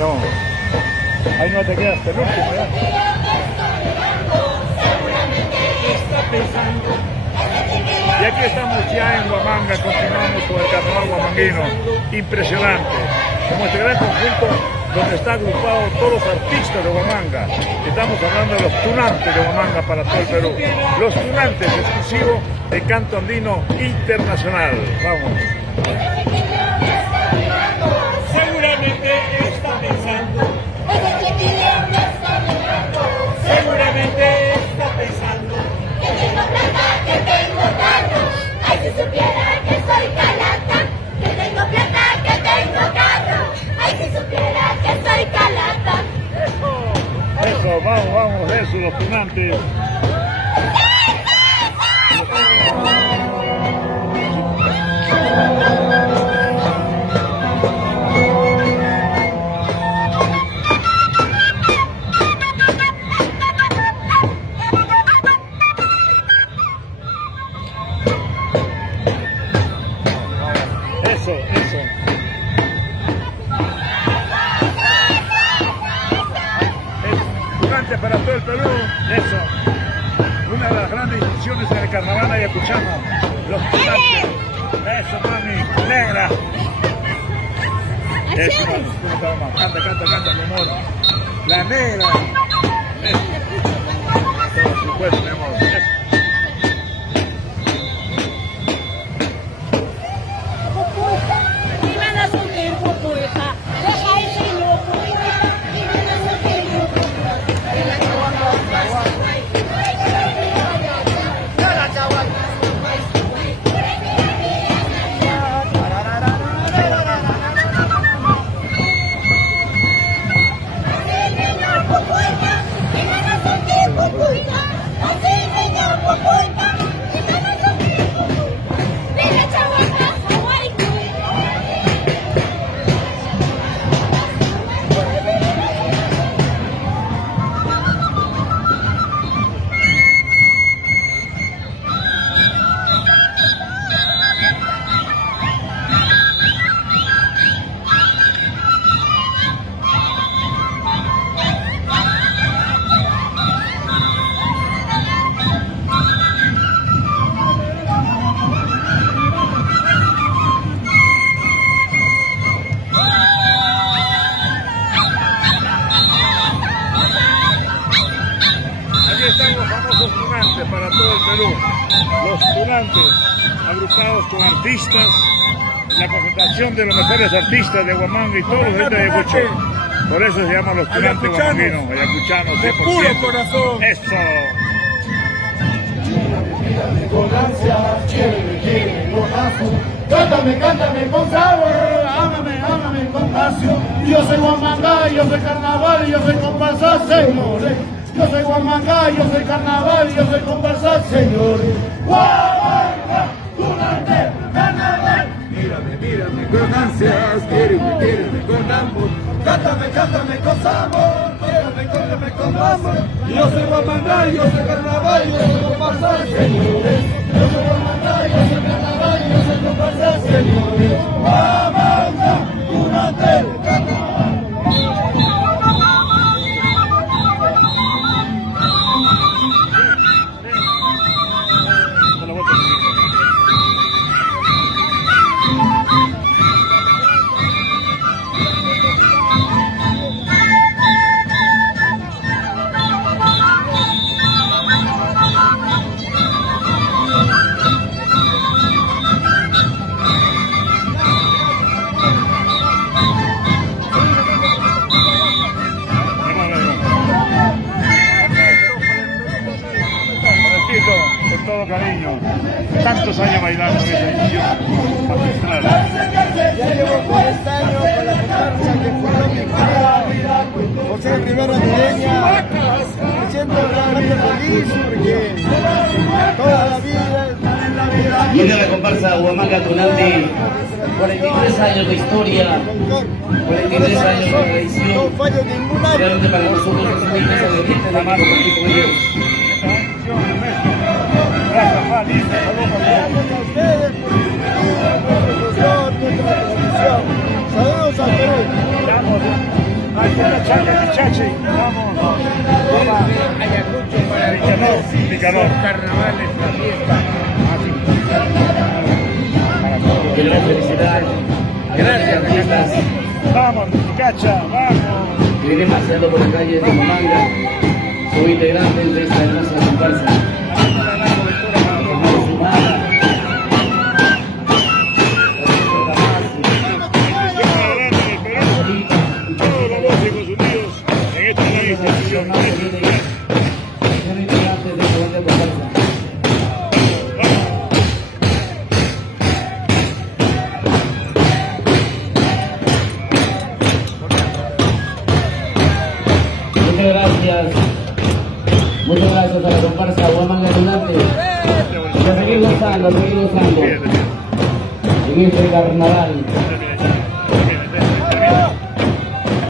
No. Ahí no te quedas el último ya. Y aquí estamos ya en Huamanga, continuamos con el carnaval huamanguino. Impresionante. Como este gran conjunto donde está agrupado todos los artistas de Huamanga. Estamos hablando de los tunantes de Huamanga para todo el Perú. Los tunantes exclusivos de canto andino internacional. Vamos. Seguramente está pensando. Seguramente está pensando. Que tengo plata, que tengo carro. Ay, si supiera que soy calata. Que tengo plata, que tengo carro. Ay, si supiera que soy calata. Eso, vamos, vamos, eso, los tunantes. Eso, eso. Tunante para todo el Perú, eso. Una de las grandes instituciones en el carnaval ayacuchano, los tunantes. Eso, mami, negra. Eso, mami. Canta, canta, canta, mi amor. La negra. Eso. Por supuesto, mi amor. Eso. Están los famosos tunantes para todo el Perú. Los tunantes, agrupados con artistas, la concentración de los mejores artistas de Huamanga y todos los de Ayacucho. Por eso se llaman los tunantes huamanguinos, ayacuchanos, de 100%. puro corazón. Eso. Con ansias, quiere, golazo. Cántame, cántame con sabor, ámame con pasión. Yo soy Huamanga, yo soy carnaval, yo soy comparsa, señores. Yo soy Huamanga, yo soy carnaval, yo soy comparsa, señores. Huamanga, tunante, carnaval. Mírame con ansias, quíreme con amor. Cántame con sabor, tócame con amor. Yo soy Huamanga, yo soy carnaval, yo soy comparsa, señores. Yo soy Huamanga, yo soy carnaval, yo soy comparsa, señores. Huamanga, tunante, carnaval. Con todo cariño, tantos años bailando en esa edición magistral. Ya llevo 40 años con la comparsa que fue mi vida. José Rivera Mireña, me siento realmente feliz porque toda la vida. Viene la comparsa Huamanga Tunante, 43 años de historia, 43 años de tradición. No fallo ningún año. Realmente para nosotros es una inmensa alegría tener que compartir con ellos. Gracias, Fanny. Gracias a ustedes por nuestra difusión, nuestra televisión. Saludos al Perú. una changa, Pichachi. Vamos. Ayacucho para Nicanor, Nicanor. carnavales, la fiesta. Que gran felicidad. Gracias, artistas. Vamos, Picacha, vamos. Que vienen paseando por la calle de Huamanga. Soy integrante de esta hermosa comparsa. Hermano Sumada. Todos los músicos unidos en esta nueva institución. Son integrantes de esta banda comparsa. Muchas gracias a la comparsa Huamanga Tunante. Y a seguir gozando, en este carnaval.